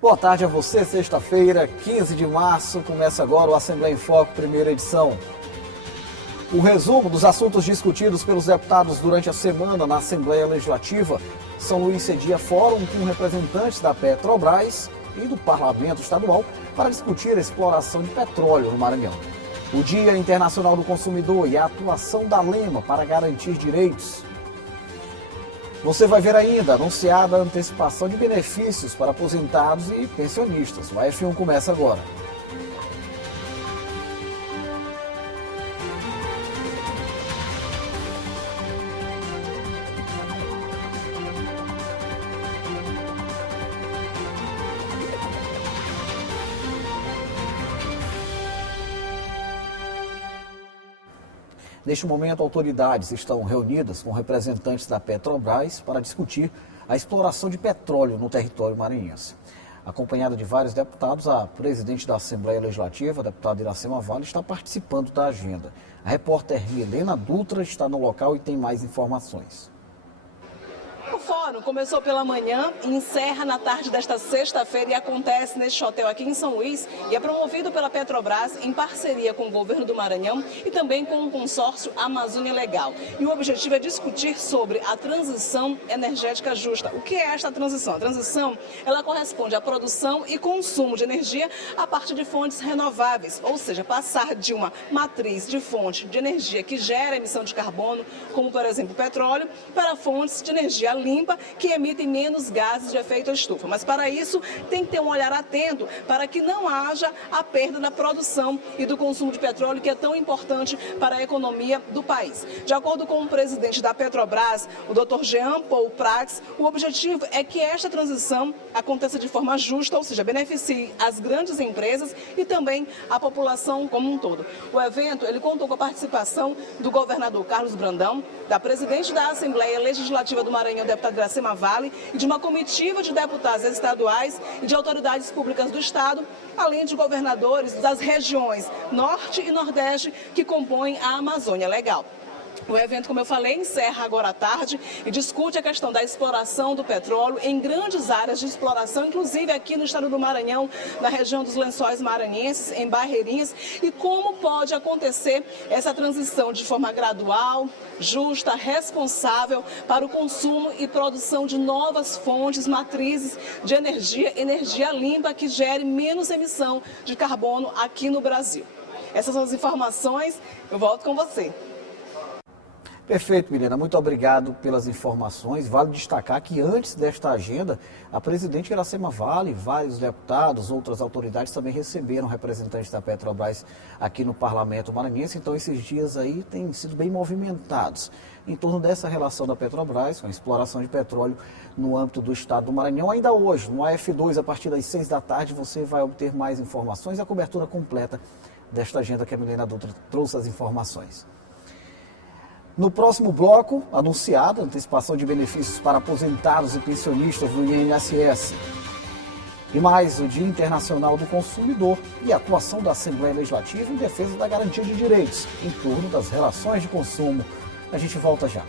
Boa tarde a você, sexta-feira, 15 de março, começa agora o Assembleia em Foco, primeira edição. O resumo dos assuntos discutidos pelos deputados durante a semana na Assembleia Legislativa. São Luís cedia fórum com representantes da Petrobras e do Parlamento Estadual para discutir a exploração de petróleo no Maranhão. O Dia Internacional do Consumidor e a atuação da Lema para garantir direitos. Você vai ver ainda anunciada a antecipação de benefícios para aposentados e pensionistas. O F1 começa agora. Neste momento, autoridades estão reunidas com representantes da Petrobras para discutir a exploração de petróleo no território maranhense. Acompanhada de vários deputados, a presidente da Assembleia Legislativa, a deputada Iracema Vale, está participando da agenda. A repórter Helena Dutra está no local e tem mais informações. O fórum começou pela manhã e encerra na tarde desta sexta-feira e acontece neste hotel aqui em São Luís e é promovido pela Petrobras em parceria com o governo do Maranhão e também com o consórcio Amazônia Legal. E o objetivo é discutir sobre a transição energética justa. O que é esta transição? A transição, ela corresponde à produção e consumo de energia a partir de fontes renováveis, ou seja, passar de uma matriz de fonte de energia que gera emissão de carbono, como por exemplo o petróleo, para fontes de energia limpa que emitem menos gases de efeito estufa. Mas para isso tem que ter um olhar atento para que não haja a perda da produção e do consumo de petróleo, que é tão importante para a economia do país. De acordo com o presidente da Petrobras, o Dr. Jean Paul Prats, o objetivo é que esta transição aconteça de forma justa, ou seja, beneficie as grandes empresas e também a população como um todo. O evento ele contou com a participação do governador Carlos Brandão, da presidente da Assembleia Legislativa do Maranhão, deputada Iracema Vale, e de uma comitiva de deputados estaduais e de autoridades públicas do Estado, além de governadores das regiões Norte e Nordeste que compõem a Amazônia Legal. O evento, como eu falei, encerra agora à tarde e discute a questão da exploração do petróleo em grandes áreas de exploração, inclusive aqui no estado do Maranhão, na região dos Lençóis Maranhenses, em Barreirinhas, e como pode acontecer essa transição de forma gradual, justa, responsável para o consumo e produção de novas fontes, matrizes de energia limpa que gere menos emissão de carbono aqui no Brasil. Essas são as informações, eu volto com você. Perfeito, Milena. Muito obrigado pelas informações. Vale destacar que antes desta agenda, a presidente Iracema Vale, vários deputados, outras autoridades também receberam representantes da Petrobras aqui no Parlamento Maranhense. Então, esses dias aí têm sido bem movimentados em torno dessa relação da Petrobras com a exploração de petróleo no âmbito do estado do Maranhão. Ainda hoje, no AF2, a partir das 6 da tarde, você vai obter mais informações e a cobertura completa desta agenda que a Milena Dutra trouxe as informações. No próximo bloco, anunciada a antecipação de benefícios para aposentados e pensionistas do INSS. E mais, o Dia Internacional do Consumidor e a atuação da Assembleia Legislativa em defesa da garantia de direitos em torno das relações de consumo. A gente volta já.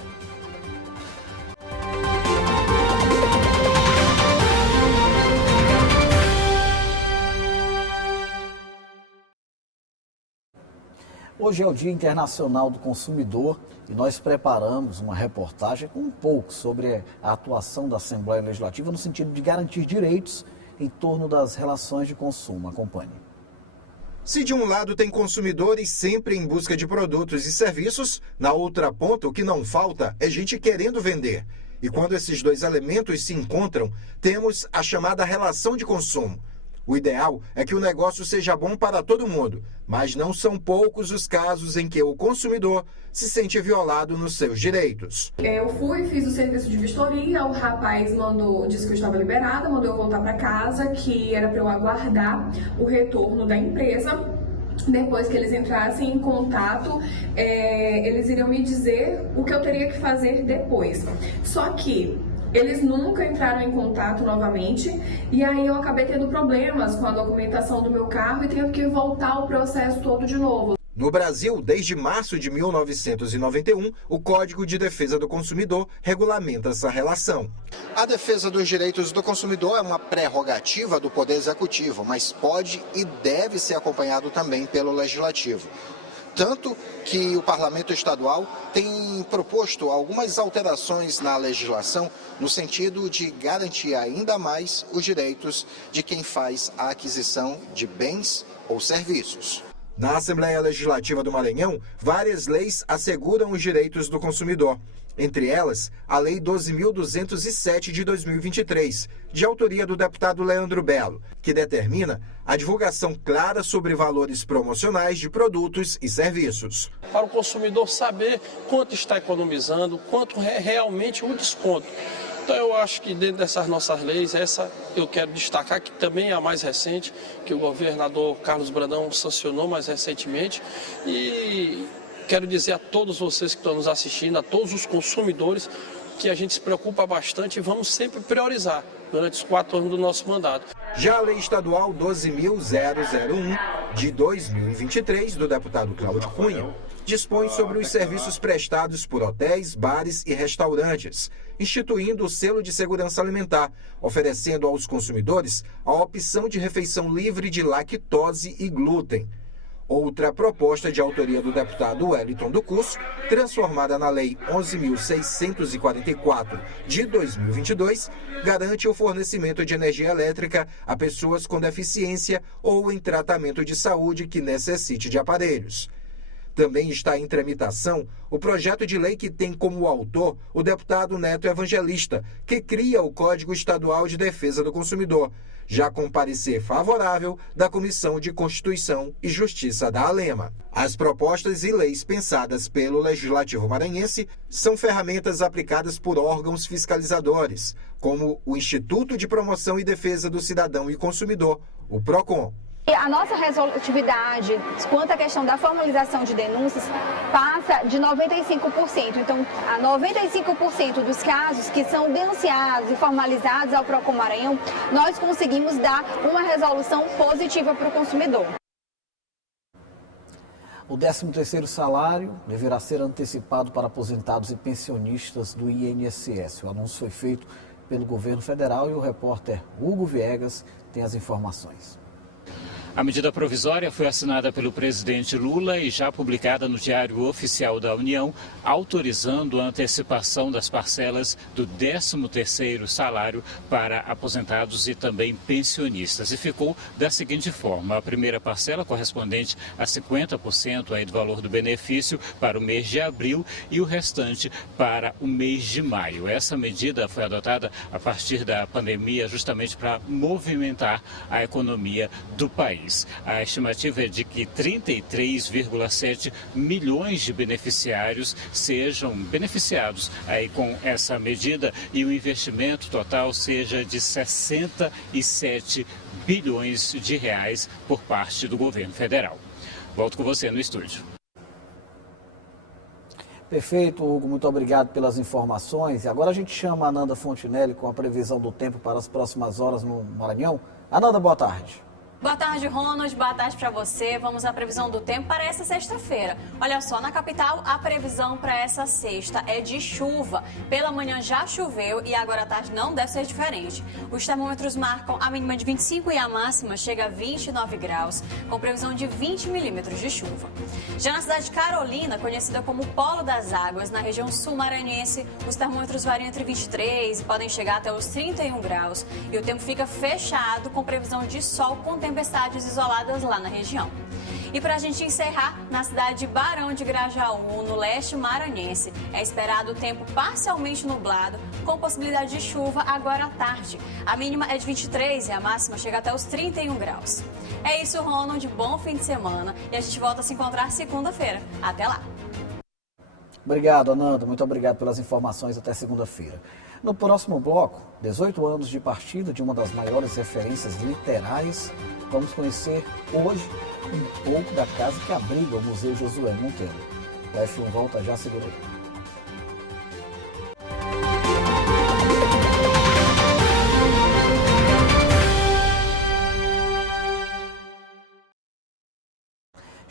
Hoje é o Dia Internacional do Consumidor e nós preparamos uma reportagem com um pouco sobre a atuação da Assembleia Legislativa no sentido de garantir direitos em torno das relações de consumo. Acompanhe. Se de um lado tem consumidores sempre em busca de produtos e serviços, na outra ponta o que não falta é gente querendo vender. E quando esses dois elementos se encontram, temos a chamada relação de consumo. O ideal é que o negócio seja bom para todo mundo, mas não são poucos os casos em que o consumidor se sente violado nos seus direitos. Eu fiz o serviço de vistoria, o rapaz disse que eu estava liberada, mandou eu voltar para casa, que era para eu aguardar o retorno da empresa. Depois que eles entrassem em contato, eles iriam me dizer o que eu teria que fazer depois. Só que eles nunca entraram em contato novamente e aí eu acabei tendo problemas com a documentação do meu carro e tendo que voltar o processo todo de novo. No Brasil, desde março de 1991, o Código de Defesa do Consumidor regulamenta essa relação. A defesa dos direitos do consumidor é uma prerrogativa do Poder Executivo, mas pode e deve ser acompanhado também pelo Legislativo. Tanto que o Parlamento Estadual tem proposto algumas alterações na legislação no sentido de garantir ainda mais os direitos de quem faz a aquisição de bens ou serviços. Na Assembleia Legislativa do Maranhão, várias leis asseguram os direitos do consumidor. Entre elas, a Lei 12.207 de 2023, de autoria do deputado Leandro Belo, que determina a divulgação clara sobre valores promocionais de produtos e serviços. Para o consumidor saber quanto está economizando, quanto é realmente o desconto. Então eu acho que dentro dessas nossas leis, essa eu quero destacar, que também é a mais recente, que o governador Carlos Brandão sancionou mais recentemente, e quero dizer a todos vocês que estão nos assistindo, a todos os consumidores, que a gente se preocupa bastante e vamos sempre priorizar durante os 4 anos do nosso mandato. Já a Lei Estadual 12.001, de 2023, do deputado Cláudio Cunha, dispõe sobre os serviços prestados por hotéis, bares e restaurantes, instituindo o selo de segurança alimentar, oferecendo aos consumidores a opção de refeição livre de lactose e glúten. Outra proposta de autoria do deputado Wellington do Curso, transformada na Lei 11.644 de 2022, garante o fornecimento de energia elétrica a pessoas com deficiência ou em tratamento de saúde que necessite de aparelhos. Também está em tramitação o projeto de lei que tem como autor o deputado Neto Evangelista, que cria o Código Estadual de Defesa do Consumidor, já com parecer favorável da Comissão de Constituição e Justiça da ALEMA. As propostas e leis pensadas pelo Legislativo maranhense são ferramentas aplicadas por órgãos fiscalizadores, como o Instituto de Promoção e Defesa do Cidadão e Consumidor, o PROCON. A nossa resolutividade quanto à questão da formalização de denúncias passa de 95%. Então, a 95% dos casos que são denunciados e formalizados ao PROCON Maranhão, nós conseguimos dar uma resolução positiva para o consumidor. O 13º salário deverá ser antecipado para aposentados e pensionistas do INSS. O anúncio foi feito pelo governo federal e o repórter Hugo Viegas tem as informações. A medida provisória foi assinada pelo presidente Lula e já publicada no Diário Oficial da União, autorizando a antecipação das parcelas do 13º salário para aposentados e também pensionistas. E ficou da seguinte forma: a primeira parcela, correspondente a 50% aí do valor do benefício, para o mês de abril e o restante para o mês de maio. Essa medida foi adotada a partir da pandemia, justamente para movimentar a economia do país. A estimativa é de que 33,7 milhões de beneficiários sejam beneficiados aí com essa medida e o investimento total seja de 67 bilhões de reais por parte do governo federal. Volto com você no estúdio. Perfeito, Hugo. Muito obrigado pelas informações. E agora a gente chama a Ananda Fontinelli com a previsão do tempo para as próximas horas no Maranhão. Ananda, boa tarde. Boa tarde, Ronald. Boa tarde para você. Vamos à previsão do tempo para essa sexta-feira. Olha só, na capital, a previsão para essa sexta é de chuva. Pela manhã já choveu e agora à tarde não deve ser diferente. Os termômetros marcam a mínima de 25 e a máxima chega a 29 graus, com previsão de 20 milímetros de chuva. Já na cidade de Carolina, conhecida como Polo das Águas, na região sul maranhense, os termômetros variam entre 23 e podem chegar até os 31 graus. E o tempo fica fechado, com previsão de sol com tempestades isoladas lá na região. E para a gente encerrar, na cidade de Barão de Grajaú, no leste maranhense, é esperado o tempo parcialmente nublado, com possibilidade de chuva agora à tarde. A mínima é de 23 e a máxima chega até os 31 graus. É isso, Ronald. Bom fim de semana e a gente volta a se encontrar segunda-feira. Até lá! Obrigado, Ananda. Muito obrigado pelas informações. Até segunda-feira. No próximo bloco, 18 anos de partida de uma das maiores referências literárias. Vamos conhecer hoje um pouco da casa que abriga o Museu Josué Monteiro. O F1 volta já, segura aí.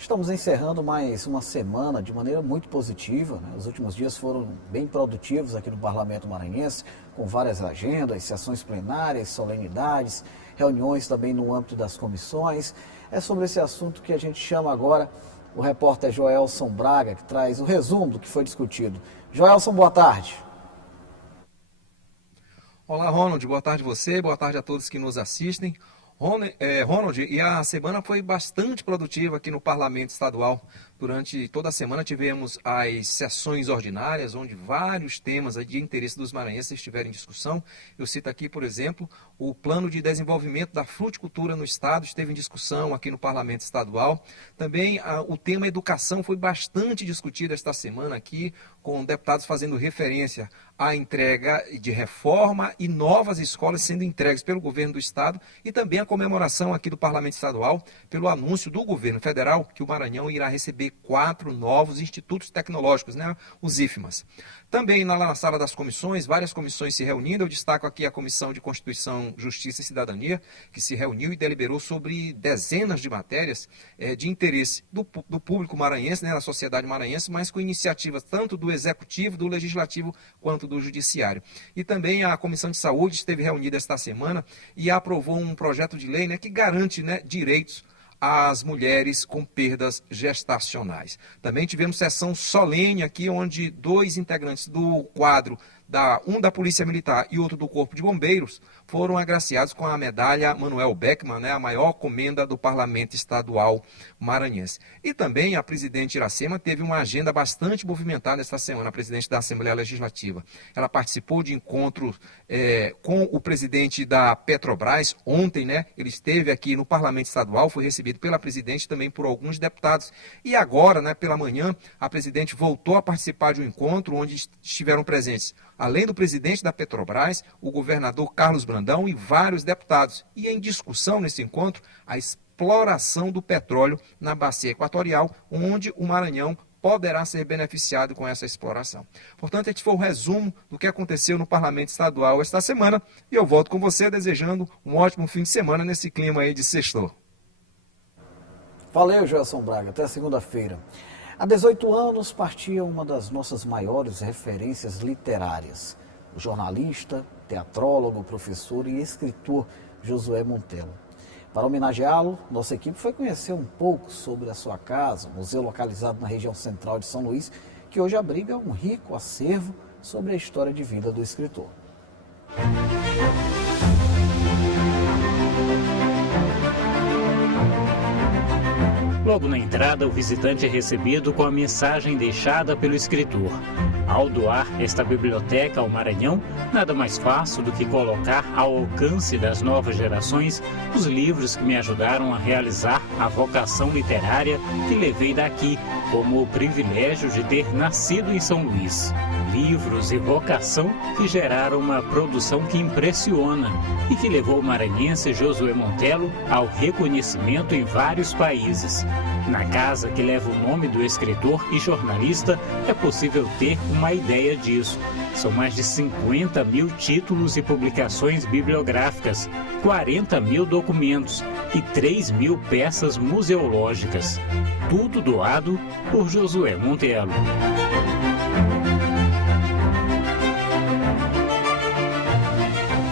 Estamos encerrando mais uma semana de maneira muito positiva, né? Os últimos dias foram bem produtivos aqui no Parlamento Maranhense, com várias agendas, sessões plenárias, solenidades, reuniões também no âmbito das comissões. É sobre esse assunto que a gente chama agora o repórter Joelson Braga, que traz o resumo do que foi discutido. Joelson, boa tarde. Olá, Ronald, boa tarde a você, boa tarde a todos que nos assistem. Ronald, e a semana foi bastante produtiva aqui no Parlamento Estadual. Durante toda a semana tivemos as sessões ordinárias, onde vários temas de interesse dos maranhenses estiveram em discussão. Eu cito aqui, por exemplo, o plano de desenvolvimento da fruticultura no estado esteve em discussão aqui no Parlamento Estadual. Também o tema educação foi bastante discutido esta semana aqui, com deputados fazendo referência à entrega de reforma e novas escolas sendo entregues pelo governo do estado e também a comemoração aqui do Parlamento Estadual pelo anúncio do governo federal que o Maranhão irá receber 4 novos institutos tecnológicos, né, os IFMAs. Também na sala das comissões, várias comissões se reunindo. Eu destaco aqui a Comissão de Constituição, Justiça e Cidadania, que se reuniu e deliberou sobre dezenas de matérias de interesse do público maranhense, né, da sociedade maranhense, mas com iniciativas tanto do Executivo, do Legislativo, quanto do Judiciário. E também a Comissão de Saúde esteve reunida esta semana e aprovou um projeto de lei, né, que garante, né, direitos às mulheres com perdas gestacionais. Também tivemos sessão solene aqui, onde 2 integrantes do quadro, um da Polícia Militar e outro do Corpo de Bombeiros, foram agraciados com a medalha Manuel Beckmann, né, a maior comenda do Parlamento Estadual maranhense. E também a presidente Iracema teve uma agenda bastante movimentada esta semana, a presidente da Assembleia Legislativa. Ela participou de encontros com o presidente da Petrobras ontem, né? Ele esteve aqui no Parlamento Estadual, foi recebido pela presidente também por alguns deputados. E agora, né, pela manhã, a presidente voltou a participar de um encontro onde estiveram presentes, além do presidente da Petrobras, o governador Carlos Brandão e vários deputados. E em discussão nesse encontro, a exploração do petróleo na bacia equatorial, onde o Maranhão poderá ser beneficiado com essa exploração. Portanto, este foi o resumo do que aconteceu no Parlamento Estadual esta semana. E eu volto com você desejando um ótimo fim de semana nesse clima aí de sextou. Valeu, Joelson Braga. Até segunda-feira. Há 18 anos partia uma das nossas maiores referências literárias, o jornalista, teatrólogo, professor e escritor Josué Montello. Para homenageá-lo, nossa equipe foi conhecer um pouco sobre a sua casa, museu localizado na região central de São Luís, que hoje abriga um rico acervo sobre a história de vida do escritor. Logo na entrada, o visitante é recebido com a mensagem deixada pelo escritor. Ao doar esta biblioteca ao Maranhão, nada mais fácil do que colocar ao alcance das novas gerações os livros que me ajudaram a realizar a vocação literária que levei daqui, como o privilégio de ter nascido em São Luís. Livros e vocação que geraram uma produção que impressiona e que levou o maranhense Josué Montello ao reconhecimento em vários países. Na casa que leva o nome do escritor e jornalista, é possível ter uma ideia disso. São mais de 50 mil títulos e publicações bibliográficas, 40 mil documentos e 3 mil peças museológicas. Tudo doado por Josué Montello.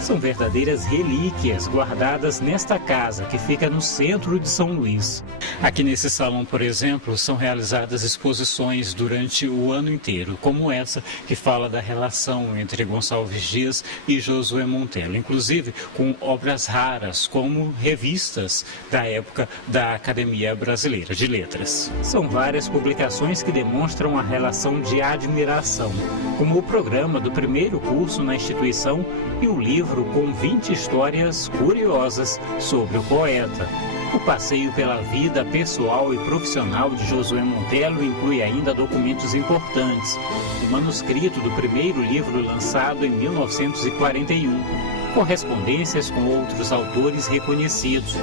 São verdadeiras relíquias guardadas nesta casa que fica no centro de São Luís. Aqui nesse salão, por exemplo, são realizadas exposições durante o ano inteiro, como essa que fala da relação entre Gonçalves Dias e Josué Montello, inclusive com obras raras, como revistas da época da Academia Brasileira de Letras. São várias publicações que demonstram a relação de admiração, como o programa do primeiro curso na instituição e o livro com 20 histórias curiosas sobre o poeta. O passeio pela vida pessoal e profissional de Josué Montello inclui ainda documentos importantes. O manuscrito do primeiro livro lançado em 1941, correspondências com outros autores reconhecidos,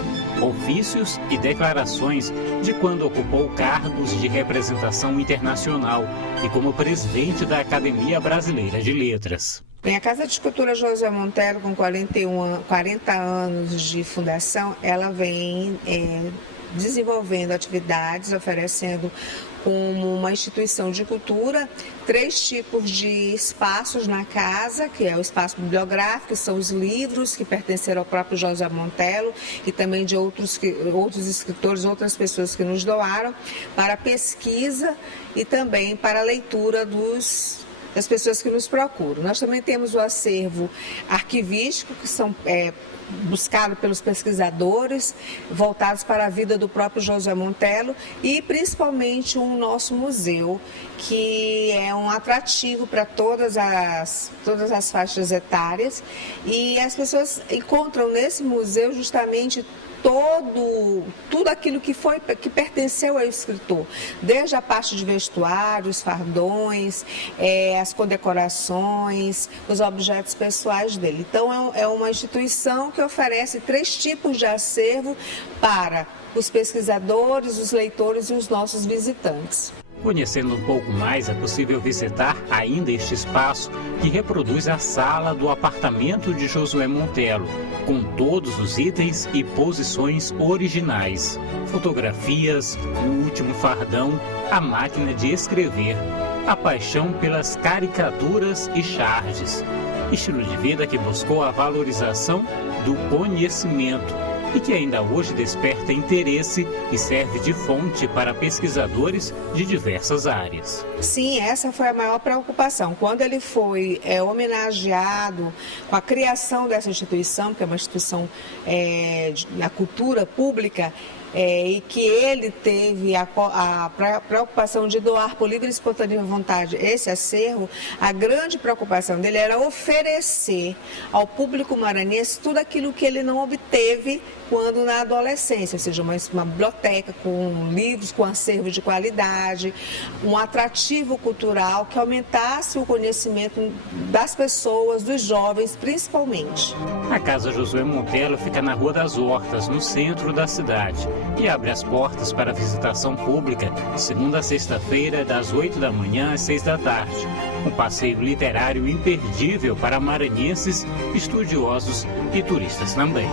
ofícios e declarações de quando ocupou cargos de representação internacional e como presidente da Academia Brasileira de Letras. Bem, a Casa de Escultura Josué Montello, com 40 anos de fundação, ela vem desenvolvendo atividades, oferecendo como uma instituição de cultura 3 tipos de espaços na casa, que é o espaço bibliográfico, que são os livros que pertenceram ao próprio José Montello e também de outros escritores, outras pessoas que nos doaram, para pesquisa e também para a leitura das pessoas que nos procuram. Nós também temos o acervo arquivístico, que são buscados pelos pesquisadores, voltados para a vida do próprio José Montello, e principalmente o nosso museu, que é um atrativo para todas as faixas etárias, e as pessoas encontram nesse museu justamente tudo aquilo que pertenceu ao escritor, desde a parte de vestuários, fardões, as condecorações, os objetos pessoais dele. Então é uma instituição que oferece 3 tipos de acervo para os pesquisadores, os leitores e os nossos visitantes. Conhecendo um pouco mais, é possível visitar ainda este espaço que reproduz a sala do apartamento de Josué Montello, com todos os itens e posições originais. Fotografias, o último fardão, a máquina de escrever, a paixão pelas caricaturas e charges. Estilo de vida que buscou a valorização do conhecimento e que ainda hoje desperta interesse e serve de fonte para pesquisadores de diversas áreas. Sim, essa foi a maior preocupação. Quando ele foi homenageado com a criação dessa instituição, que é uma instituição da cultura pública, e que ele teve a preocupação de doar por livre e espontânea vontade esse acervo, a grande preocupação dele era oferecer ao público maranhense tudo aquilo que ele não obteve quando na adolescência, ou seja, uma biblioteca com livros, com acervo de qualidade, um atrativo cultural que aumentasse o conhecimento das pessoas, dos jovens principalmente. A Casa Josué Montello fica na Rua das Hortas, no centro da cidade, e abre as portas para visitação pública de segunda a sexta-feira, das 8 da manhã às 6 da tarde. Um passeio literário imperdível para maranhenses, estudiosos e turistas também.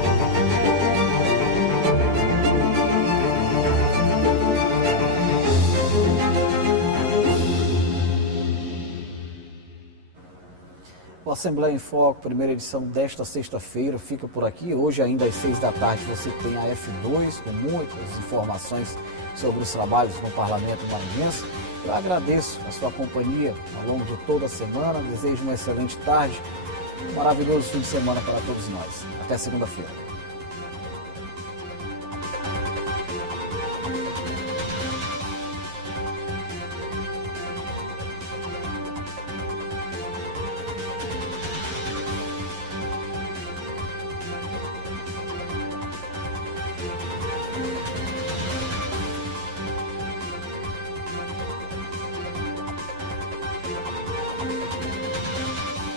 O Assembleia em Foco, primeira edição desta sexta-feira, fica por aqui. Hoje, ainda às 6 da tarde, você tem a F2 com muitas informações sobre os trabalhos no Parlamento Maranhense. Eu agradeço a sua companhia ao longo de toda a semana. Desejo uma excelente tarde, um maravilhoso fim de semana para todos nós. Até segunda-feira.